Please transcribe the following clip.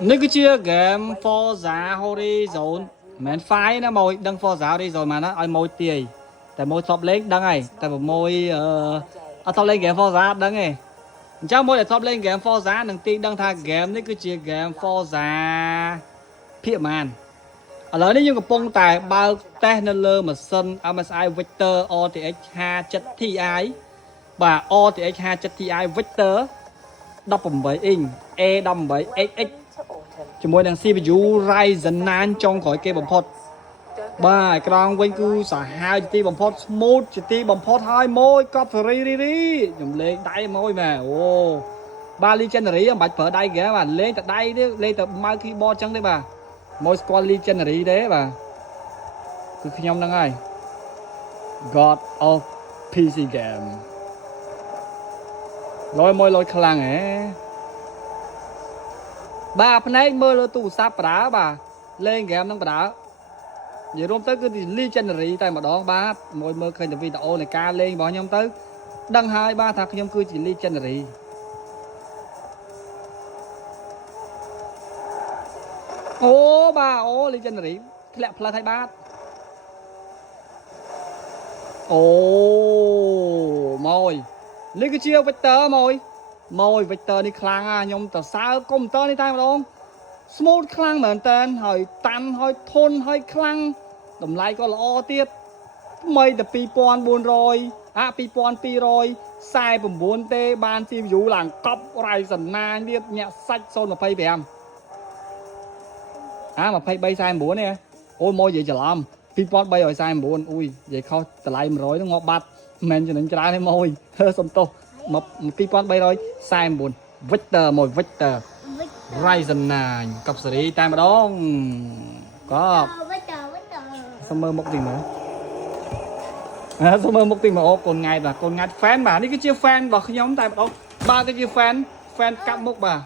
Nếu cứ chia game Forza Horizon mẹn phái nó môi đăng Forza Horizon mà nó ai môi tiền tại môi top lên đăng này tại một môi top lên game Forza đăng này chắc môi để top lên game Forza đừng tin đăng tha game nếu cứ chia game Forza phía màn ở lớn nếu như pông tài bao Tesla mà sân MSI Vector OTX 2 chất Ti và OTX 2 chất Ti Vector 17 inch E17XX ជាមួយនឹង CPU Ryzen 9ចុងក្រោយគេបំផុតបាទក្រងវិញគឺសាហាវជាទីបំផុត smooth ជាទីបំផុតហើយម៉ួយកប់សេរីរីខ្ញុំលេងដៃម៉ួយមែអូបាទ Legendary មិនបាច់ប្រើដៃគេបាទលេងតែដៃទេលេងតែម៉ៅ keyboard ចឹងទេបាទម៉ួយស្គាល់ Legendary ទេបាទគឺខ្ញុំហ្នឹងហើយ God of PC game លយមួយលយខ្លាំងហ៎បាទផ្នែកមើលលើទូរស័ព្ទប្រើបាទលេងហ្គេមនឹងប្រើនិយាយរួមទៅគឺ Legendary តែម្ដងបាទមួយមើលឃើញតែវីដេអូនៃការលេងរបស់ខ្ញុំទៅដឹងហើយបាទថាខ្ញុំគឺជា Legendary អូបាទអូ Legendary ធ្លាក់ផ្លិតហើយបាទអូមួយនេះគឺជា Vector មួយ Vector នេះខ្លាំងណាស់ខ្ញុំទៅសើកុំព្យូទ័រនេះតែម្ដង smooth ខ្លាំងមែនតើហើយតាន់ហើយធន់ហើយខ្លាំងតម្លៃក៏ល្អទៀតថ្មីតែ2400 2249ទេបាន CPU ឡើងកប់ Ryzen 9ទៀតញាក់សាច់025 2349នេះអូមកនិយាយច្រឡំ2349អូយនិយាយខុសតម្លៃ100នោះងាប់បាត់មិនមែនចំណេញច្រើនទេមកសំទោស2349 Vector មួយ Vector Ryzen 9កប់សេរីតែម្ដងក៏សុំមើលមុខទីមើលសុំមើលមុខទីមើលអូកូនង៉ែតបាទកូនង៉ែត fan បាទនេះគឺជា fan របស់ខ្ញុំតែម្ដងបាទគឺជា fan កាប់មុខបាទ